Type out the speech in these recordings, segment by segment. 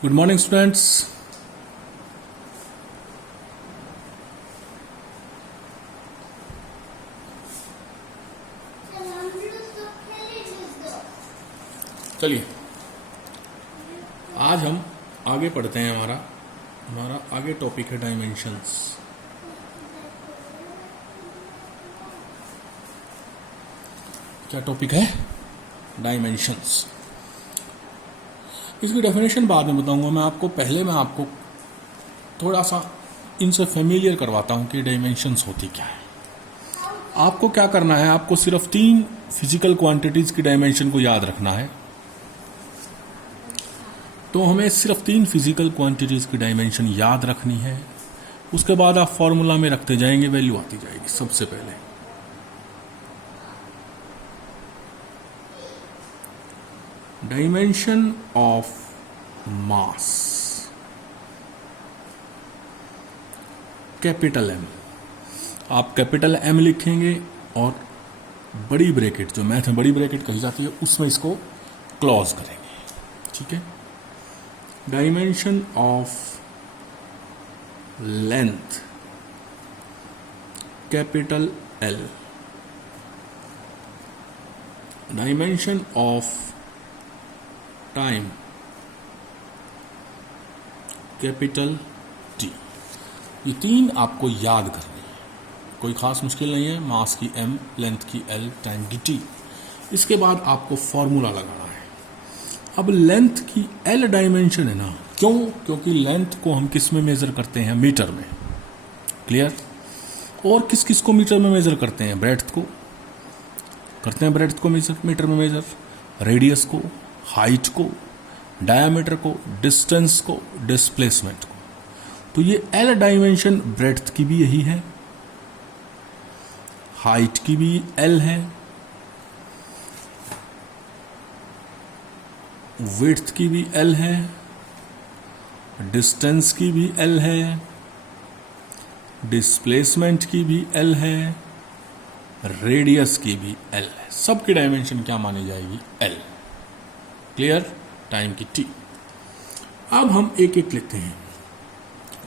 Good morning, students. चलिए आज हम आगे पढ़ते हैं। हमारा आगे टॉपिक है डायमेंशंस। क्या टॉपिक है? डायमेंशंस। इसकी डेफिनेशन बाद में बताऊंगा मैं आपको। पहले मैं आपको थोड़ा सा इनसे फेमिलियर करवाता हूं कि डायमेंशंस होती क्या है। आपको क्या करना है, आपको सिर्फ 3 फिजिकल क्वांटिटीज की डायमेंशन को याद रखना है। तो हमें सिर्फ 3 फिजिकल क्वांटिटीज की डायमेंशन याद रखनी है। उसके बाद आप फॉर्मूला में रखते जाएंगे, वैल्यू आती जाएगी। सबसे पहले dimension of mass, capital M. आप कैपिटल एम लिखेंगे और बड़ी ब्रैकेट, जो मैथ में बड़ी ब्रैकेट कही जाती है, उसमें इसको क्लोज करेंगे। ठीक है। Dimension of length, capital L. Dimension of time, capital T. ये 3 आपको याद करनी है, कोई खास मुश्किल नहीं है। मास की एम, लेंथ की एल, टाइम की टी। इसके बाद आपको फॉर्मूला लगाना है। अब लेंथ की एल डायमेंशन है ना, क्यों? क्योंकि लेंथ को हम किस में मेजर करते हैं? मीटर में। क्लियर? और किस किस को मीटर में मेजर करते हैं? ब्रेड्थ को करते हैं, ब्रेड्थ को मीटर में मेजर, रेडियस को, हाइट को, डायामीटर को, डिस्टेंस को, डिस्प्लेसमेंट को। तो ये एल डायमेंशन ब्रेड्थ की भी यही है, हाइट की भी एल है, विड्थ की भी एल है, डिस्टेंस की भी एल है, डिस्प्लेसमेंट की भी एल है, रेडियस की भी एल है। सबकी डायमेंशन क्या मानी जाएगी? एल। क्लियर? टाइम की टी। अब हम एक एक लिखते हैं।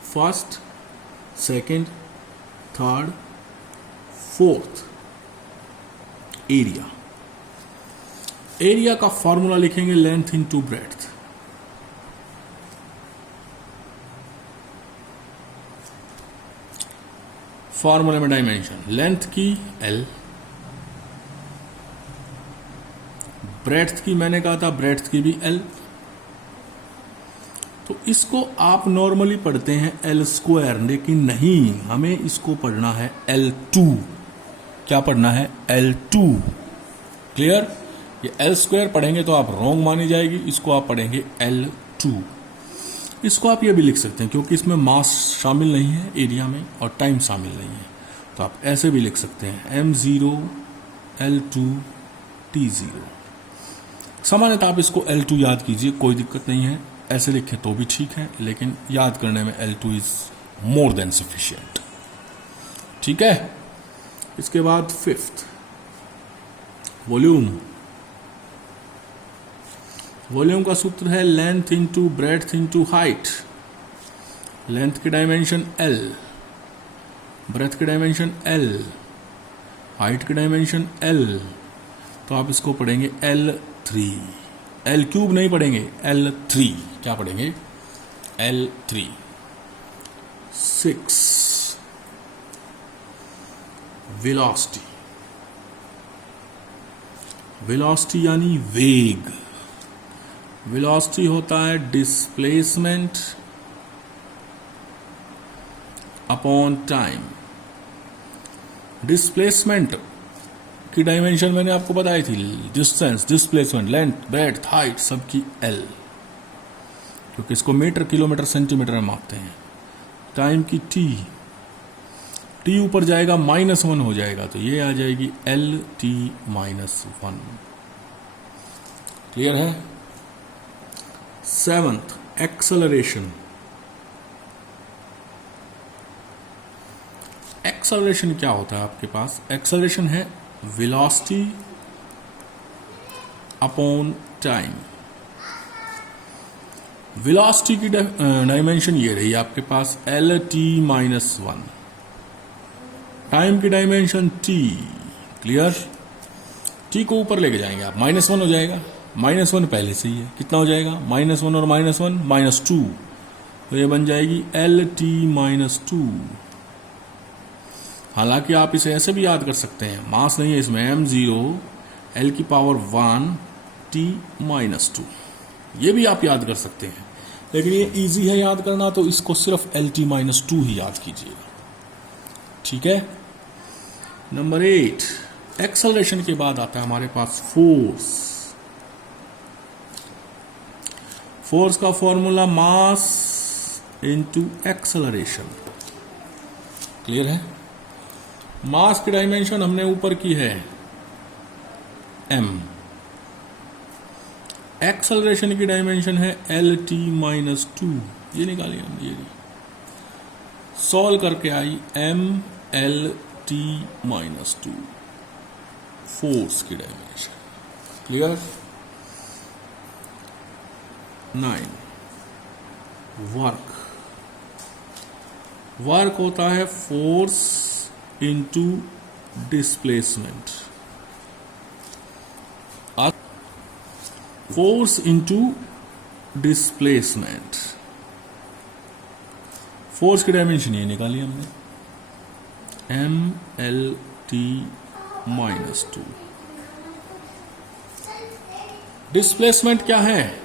First, second, third, fourth. Area. Area का फॉर्मूला लिखेंगे लेंथ इनटू ब्रेड्थ। फॉर्मूले में डायमेंशन, लेंथ की एल, ब्रेड्थ की मैंने कहा था, ब्रेड्थ की भी एल। तो इसको आप नॉर्मली पढ़ते हैं एल स्क्वायर, लेकिन नहीं, हमें इसको पढ़ना है L2। क्या पढ़ना है? L2। क्लियर? ये एल स्क्वायर पढ़ेंगे तो आप रॉन्ग मानी जाएगी, इसको आप पढ़ेंगे L2। इसको आप ये भी लिख सकते हैं, क्योंकि इसमें मास शामिल नहीं है एरिया में और टाइम शामिल नहीं है, तो आप ऐसे भी लिख सकते हैं M0 L2 T0। सामान्यतः आप इसको L2 याद कीजिए, कोई दिक्कत नहीं है। ऐसे लिखे तो भी ठीक है, लेकिन याद करने में L2 is more than sufficient. ठीक है। इसके बाद फिफ्थ, वॉल्यूम। वॉल्यूम का सूत्र है length into breadth into height. Length की डायमेंशन L, ब्रेड्थ की डायमेंशन L, हाइट की डायमेंशन L। तो आप इसको पढ़ेंगे L3। L³ नहीं पढ़ेंगे, L3। क्या पढ़ेंगे? L3। 6, वेलोसिटी। वेलोसिटी यानी वेग। वेलोसिटी होता है डिस्प्लेसमेंट अपॉन टाइम। डिस्प्लेसमेंट की डायमेंशन मैंने आपको बताई थी, distance, displacement, length, breadth, height, सबकी एल, क्योंकि इसको मीटर, किलोमीटर, सेंटीमीटर में मापते हैं। टाइम की टी ऊपर जाएगा -1 हो जाएगा, तो ये आ जाएगी LT-1। क्लियर है? 7th, acceleration. एक्सेलरेशन क्या होता है आपके पास? एक्सेलरेशन है वेलोसिटी अपॉन टाइम। वेलोसिटी की डायमेंशन ये रही आपके पास L(t-1), टाइम की डायमेंशन t। क्लियर? t को ऊपर लेके जाएंगे आप, -1 हो जाएगा, -1 पहले से ही है, कितना हो जाएगा, -1 और -1 -2, तो ये बन जाएगी L(t-2). हालांकि आप इसे ऐसे भी याद कर सकते हैं, मास नहीं है इसमें, m0 L⁻⁴ t-2, ये भी आप याद कर सकते हैं, लेकिन ये इजी है याद करना, तो इसको सिर्फ L(t-2) ही याद कीजिएगा। ठीक है। नंबर 8, एक्सेलरेशन के बाद आता है हमारे पास फोर्स। फोर्स का formula mass into acceleration. Clear है? मास की डायमेंशन हमने ऊपर की है m, एक्सेलरेशन की डायमेंशन है L(t-2), ये निकालिए हमने, ये सॉल्व करके आई mL(t-2), फोर्स की डायमेंशन। क्लियर? 9, वर्क होता है force into displacement, force into displacement. Force की डायमेंशन ये निकाली हमने mL(t-2). डिस्प्लेसमेंट क्या है?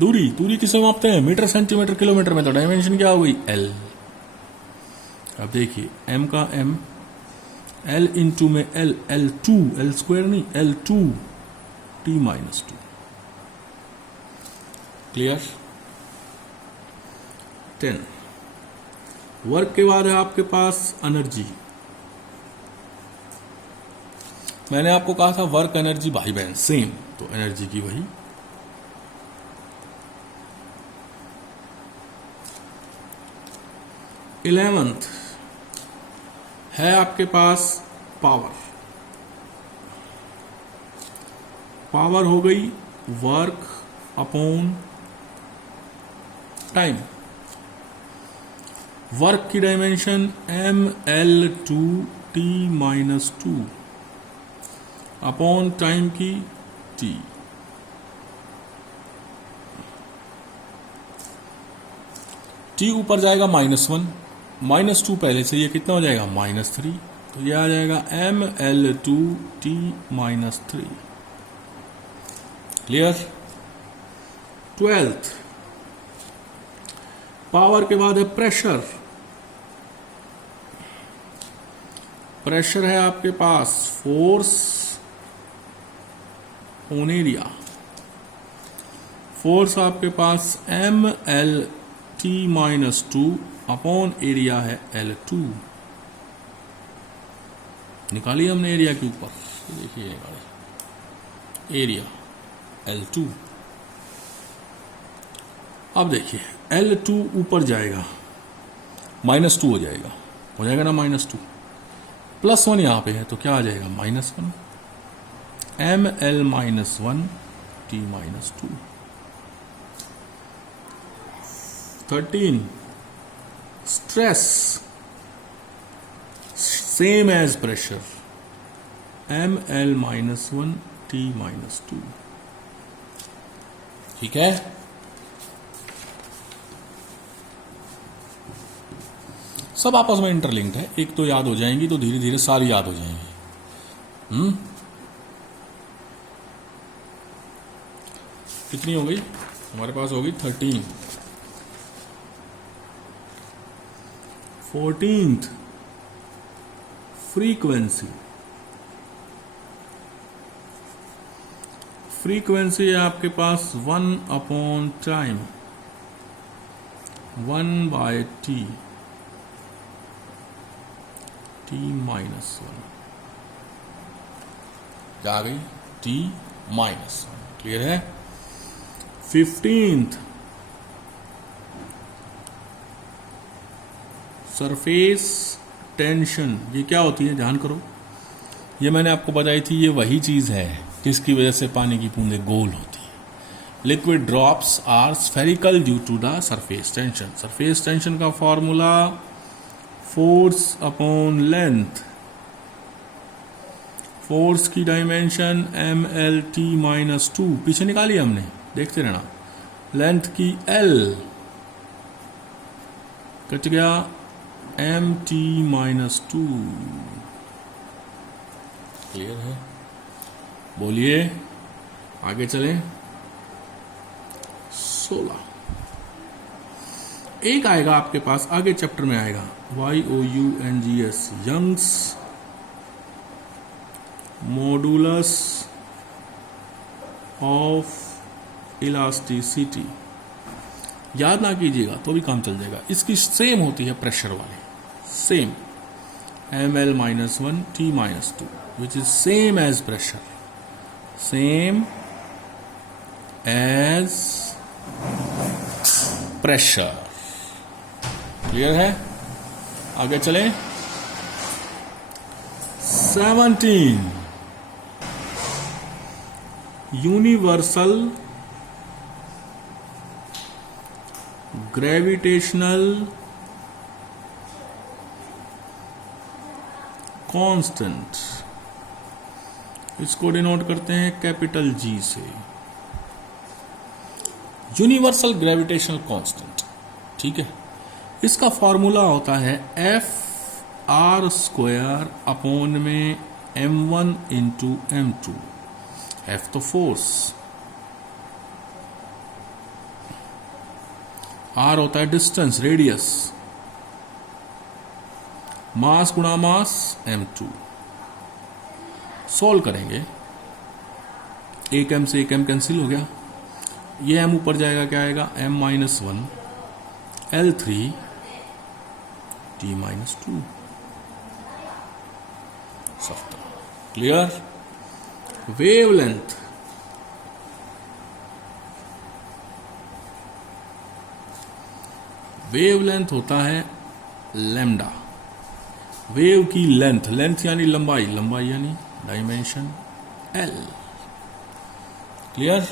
दूरी। दूरी किसे मापते हैं? मीटर, सेंटीमीटर, किलोमीटर में, तो डायमेंशन क्या हो गई? L। अब देखिए m का m, L इंटू में L, L2, L स्क्वायर नहीं, L(t-2). क्लियर? 10, वर्क के बाद है आपके पास एनर्जी। मैंने आपको कहा था वर्क एनर्जी भाई बहन सेम, तो एनर्जी की वही। इलेवेंथ है आपके पास पावर। पावर हो गई वर्क अपॉन टाइम। वर्क की डायमेंशन mL(t-2) अपॉन टाइम की t। t ऊपर जाएगा -1, -2 पहले से, ये कितना हो जाएगा? -3, तो ये आ जाएगा mL(2t-3). क्लियर? 12th, पावर के बाद है प्रेशर। प्रेशर है आपके पास फोर्स ऑन एरिया। फोर्स आपके पास mL(t-2) अपॉन एरिया है L2। निकाली हमने एरिया के ऊपर, देखिए एरिया L2। अब देखिए L2 ऊपर जाएगा, -2 हो जाएगा ना, -2, +1 यहां पे है, तो क्या आ जाएगा? -1 mL-1t-2। 13, stress same as pressure mL-1t-2। ठीक है? सब आपस में इंटरलिंक्ड है, एक तो याद हो जाएंगी तो धीरे धीरे सारी याद हो जाएंगी। कितनी हो गई हमारे पास? होगी 13। 14th, frequency. फ्रीक्वेंसी है आपके पास 1 टाइम, 1/t, t-1 क्या आ गई? t-1। क्लियर है? 15th, surface tension. ये क्या होती है? ध्यान करो, ये मैंने आपको बताई थी, ये वही चीज है जिसकी वजह से पानी की बूंदें गोल होती है। Liquid drops are spherical due to the surface tension. Surface tension का formula force upon length, force की डायमेंशन mlt-2 पीछे निकाली हमने, देखते रहना। लेंथ की L कट गया mt-2। क्लियर है? बोलिए आगे चलें। 16 एक आएगा आपके पास, आगे चैप्टर में आएगा, YOUNGS, Young's modulus of elasticity. याद ना कीजिएगा तो भी काम चल जाएगा। इसकी सेम होती है प्रेशर वाली, same ml-1 T-2 which is same as pressure, same as pressure। Clear है? आगे चलें। 17 यूनिवर्सल ग्रेविटेशनल कांस्टेंट, इसको डिनोट करते हैं कैपिटल G से। यूनिवर्सल ग्रेविटेशनल कांस्टेंट, ठीक है। इसका फॉर्मूला होता है F(r²) अपॉन में m1 इंटू m2। F तो फोर्स, R होता है डिस्टेंस, रेडियस, मास गुणा मास m2। सॉल्व करेंगे, एक m से एक m कैंसिल हो गया, ये m ऊपर जाएगा, क्या आएगा m-1 L3 T-2। Clear? Wavelength, wavelength होता है लैम्डा। वेव की लेंथ, लेंथ यानी लंबाई, लंबाई यानी डायमेंशन L। क्लियर?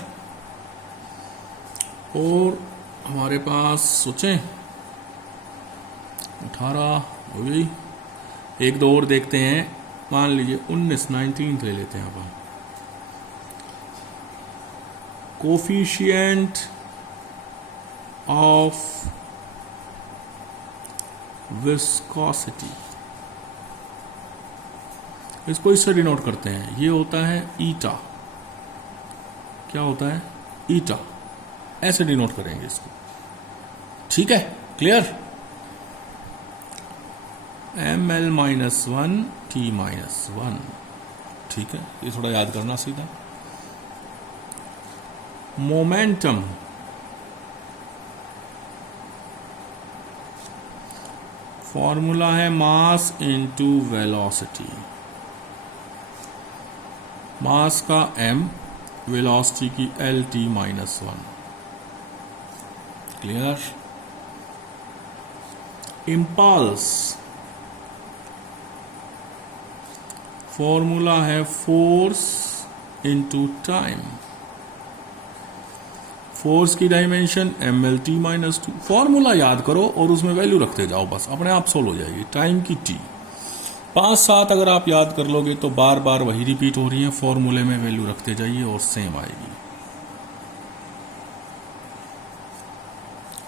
और हमारे पास सोचें 18 हो गई, एक दो और देखते हैं। मान लीजिए 19 ले लेते हैं अपन। कोफिशिएंट ऑफ विस्कोसिटी, इसको इससे डिनोट करते हैं, ये होता है ईटा। क्या होता है? ईटा। ऐसे डिनोट करेंगे इसको, ठीक है? क्लियर? ml-1 T-1, ठीक है, ये थोड़ा याद करना सीधा। मोमेंटम, फॉर्मूला है मास इनटू वेलोसिटी। मास का m, वेलोसिटी की L-T-1। क्लियर? इम्पल्स, फॉर्मूला है फोर्स इनटू टाइम। फोर्स की डायमेंशन ml-2। फॉर्मूला याद करो और उसमें वैल्यू रखते जाओ, बस अपने आप सोल्व हो जाएगी। टाइम की t 5-7 अगर आप याद कर लोगे तो बार बार वही रिपीट हो रही है, फॉर्मूले में वैल्यू रखते जाइए और सेम आएगी।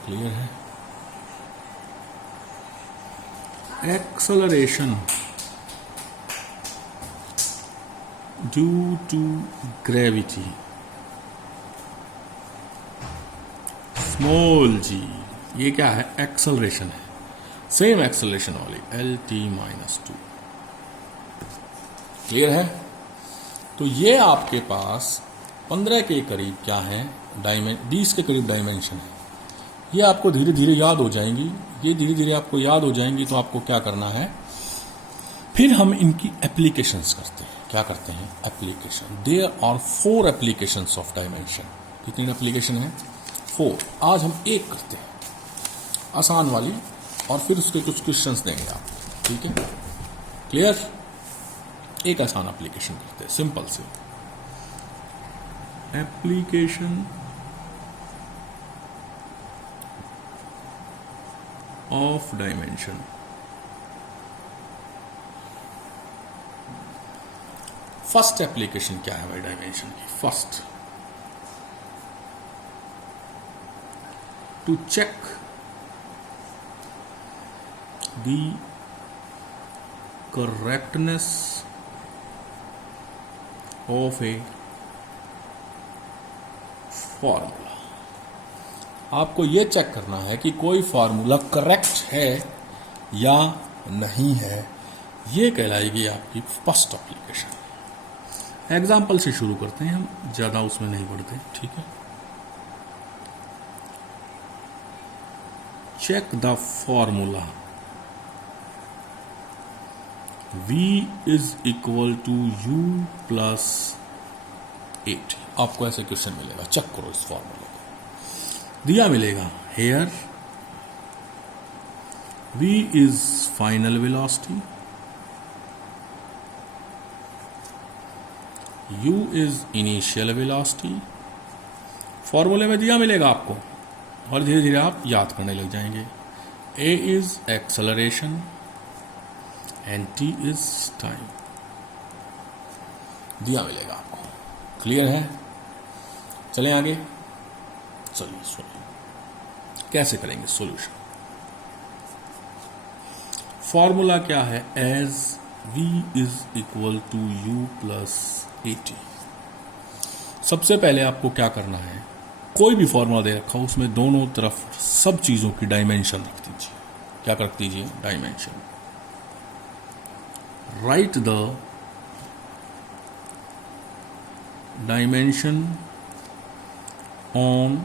क्लियर है? Acceleration due to gravity, small g, ये क्या है? एक्सेलरेशन है, सेम एक्सेलरेशन वाली L-T-2। क्लियर है? तो ये आपके पास 15 के करीब क्या है, 20 के करीब डायमेंशन है। ये आपको धीरे धीरे याद हो जाएंगी, ये धीरे धीरे आपको याद हो जाएंगी। तो आपको क्या करना है, फिर हम इनकी एप्लीकेशंस करते हैं। क्या करते हैं? Application. There are 4 applications of dimension. कितनी एप्लीकेशन है? 4। आज हम एक करते हैं, आसान वाली, और फिर उसके कुछ क्वेश्चंस देंगे आप, ठीक है? क्लियर? एक आसान एप्लीकेशन करते हैं, सिंपल से। Application of dimension. First application क्या है भाई डायमेंशन की? First, to check the correctness of a formula. आपको यह चेक करना है कि कोई फॉर्मूला करेक्ट है या नहीं है, यह कहलाएगी आपकी फर्स्ट एप्लीकेशन। एग्जाम्पल से शुरू करते हैं, हम ज्यादा उसमें नहीं बढ़ते, ठीक है। Check the formula v is equal to u plus 80। आपको ऐसे क्वेश्चन मिलेगा, चेक करो इस फॉर्मूला को। दिया मिलेगा here v is final velocity, u is initial velocity. फॉर्मूले में दिया मिलेगा आपको और धीरे धीरे आप याद करने लग जाएंगे। a is acceleration and t is time, दिया मिलेगा आपको। क्लियर है? चलें आगे। चलिए सुनिए कैसे करेंगे सॉल्यूशन। फॉर्मूला क्या है? As v is equal to u plus 80। सबसे पहले आपको क्या करना है, कोई भी फॉर्मूला दे रखा हो उसमें दोनों तरफ सब चीजों की डायमेंशन रख दीजिए। क्या रख दीजिए? Dimension. Right the dimension on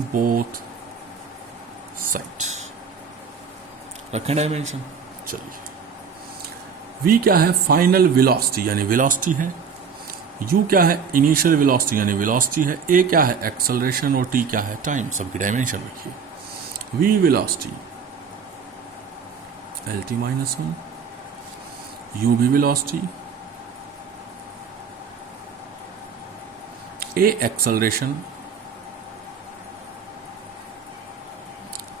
both side. रखें डायमेंशन। चलिए, v क्या है? फाइनल वेलोसिटी यानी वेलोसिटी है। u क्या है? इनिशियल वेलोसिटी यानी वेलोसिटी है। a क्या है? एक्सेलरेशन। और t क्या है? टाइम। सबकी डायमेंशन रखिए। v velocity, lt minus 1, u भी velocity, a acceleration,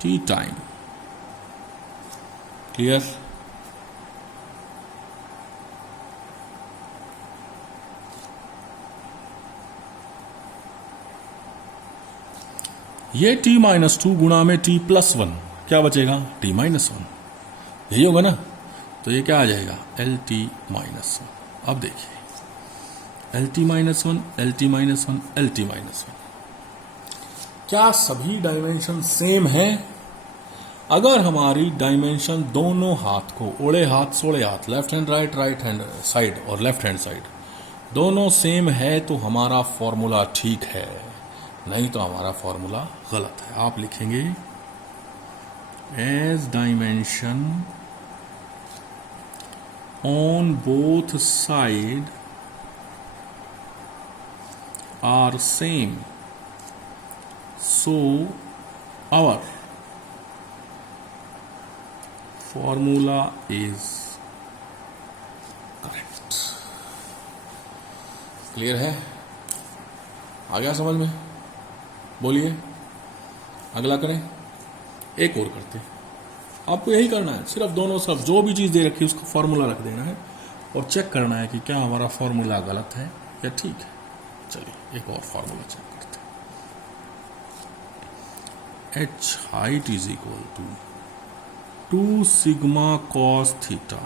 t time. Clear? ये t माइनस 2 गुणा में t प्लस 1, क्या बचेगा? t minus 1। यही होगा ना? तो ये क्या आ जाएगा? lt minus 1। अब देखिए, lt minus 1, lt minus 1, lt minus 1। क्या सभी डायमेंशन सेम है? अगर हमारी डायमेंशन दोनों हाथ को, ओड़े हाथ सोड़े हाथ, left hand right, right hand side और लेफ्ट हैंड साइड दोनों सेम है तो हमारा फॉर्मूला ठीक है, नहीं तो हमारा फॉर्मूला गलत है। आप लिखेंगे as dimension on both side are same so our formula is correct. Clear है? आ गया समझ में? बोलिए, अगला करें। एक और करते हैं। आपको यही करना है, सिर्फ दोनों तरफ जो भी चीज दे रखी है उसका फॉर्मूला रख देना है और चेक करना है कि क्या हमारा फॉर्मूला गलत है या ठीक है। चलिए एक और फॉर्मूला चेक करते हैं। h height is equal to 2 sigma cos theta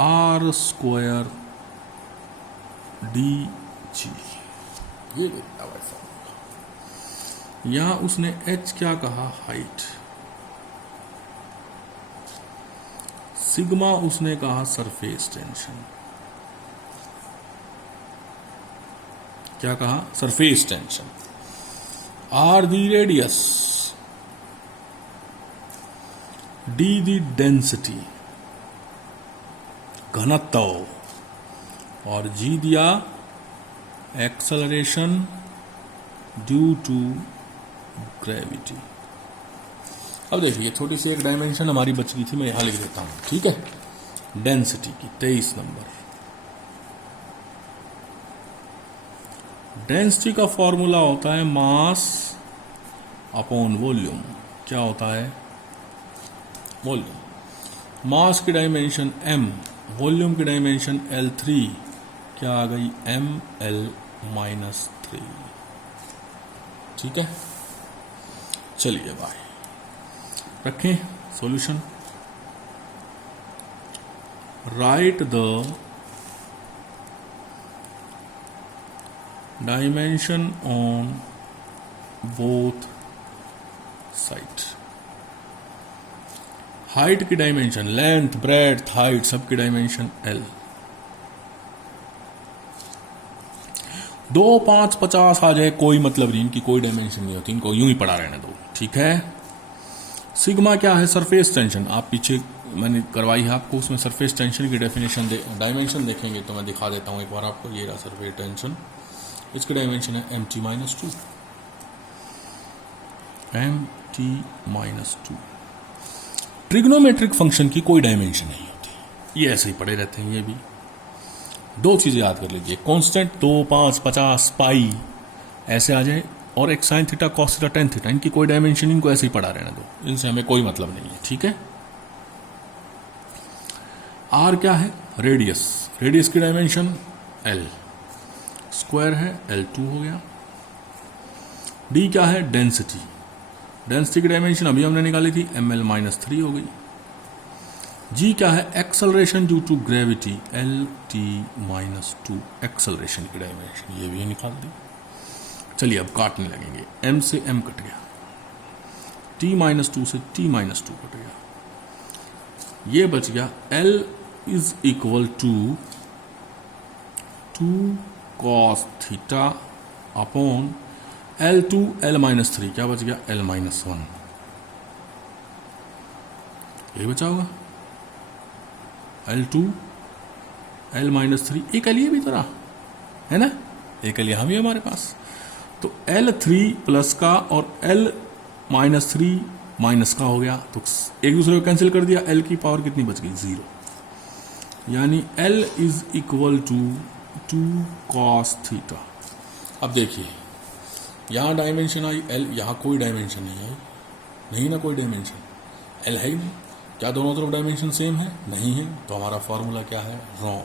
r square D G. ये देखता है फॉर्मूला। यहां उसने h क्या कहा? हाइट। सिग्मा उसने कहा सरफेस टेंशन। क्या कहा? Surface tension. r दी रेडियस, d दी डेंसिटी घनत्व, और g दिया एक्सेलरेशन ड्यू टू ग्रेविटी। अब देखिए छोटी सी एक डायमेंशन हमारी बच गई थी, मैं यहां लिख देता हूं, ठीक है। डेंसिटी की 23 नंबर। डेंसिटी का फॉर्मूला होता है मास अपॉन वॉल्यूम। क्या होता है? वॉल्यूम। मास की डायमेंशन m, वॉल्यूम की डायमेंशन L3, क्या आ गई? ml-3। ठीक है, चलिए भाई रखें solution. Right the dimension on both side. Height की डायमेंशन, लेंथ, ब्रेड्थ, हाइट, सबकी डायमेंशन L। 2, 5, 50 आ जाए कोई मतलब नहीं, इनकी कोई डायमेंशन नहीं होती, इनको यूं ही पड़ा रहने दो। ठीक है। सिग्मा क्या है? Surface tension. आप पीछे मैंने करवाई है आपको, उसमें सरफेस टेंशन की डेफिनेशन डायमेंशन देखेंगे तो मैं दिखा देता हूं एक बार आपको। ये रहा सरफेस टेंशन, इसकी डायमेंशन है mt-2। mt-2। ट्रिग्नोमेट्रिक फंक्शन की कोई डायमेंशन नहीं होती, ये ऐसे ही पड़े रहते हैं। ये भी दो चीजें याद कर लीजिए, कांस्टेंट 2, 5, 50, पाई ऐसे आ जाए, और एक sine theta, cos theta, tan theta, इनकी कोई डायमेंशन, इनको ऐसे ही पड़ा रहने दो, इनसे हमें कोई मतलब नहीं है। ठीक है। आर क्या है? रेडियस। रेडियस की डायमेंशन L स्क्वायर है, L2 हो गया। डी क्या है? डेंसिटी। डेंसिटी की डायमेंशन अभी हमने निकाली थी, ml-3 हो गई। जी क्या है? Acceleration due to gravity, Lt-2 acceleration की डायमेंशन, ये भी निकाल दी। चलिए अब काटने लगेंगे। m से m कट गया, t-2 से t-2 कट गया, ये बच गया L is equal to 2 cos theta upon L2 L-3, क्या बच गया? L-1। ये बचा होगा L2 L-3। एक L ये भी तो रहा है ना, एक L यहाँ भी है हमारे पास। तो L3 प्लस का और L-3 माइनस का हो गया, तो एक दूसरे को कैंसिल कर दिया। L की पावर कितनी बच गई? 0। यानी L is equal to 2 cos theta. अब देखिए यहाँ डायमेंशन आई L, यहाँ कोई डायमेंशन नहीं आई, नहीं ना कोई डायमेंशन, L है ही नहीं। क्या दोनों तरफ डायमेंशन सेम है? नहीं है, तो हमारा फॉर्मूला क्या है? Wrong.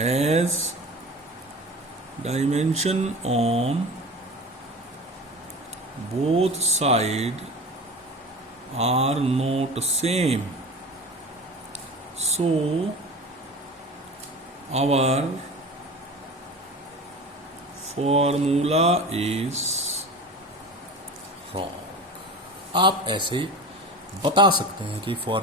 As dimension on both side are not same, so our formula is wrong. आप ऐसे बता सकते हैं कि फॉर्मूला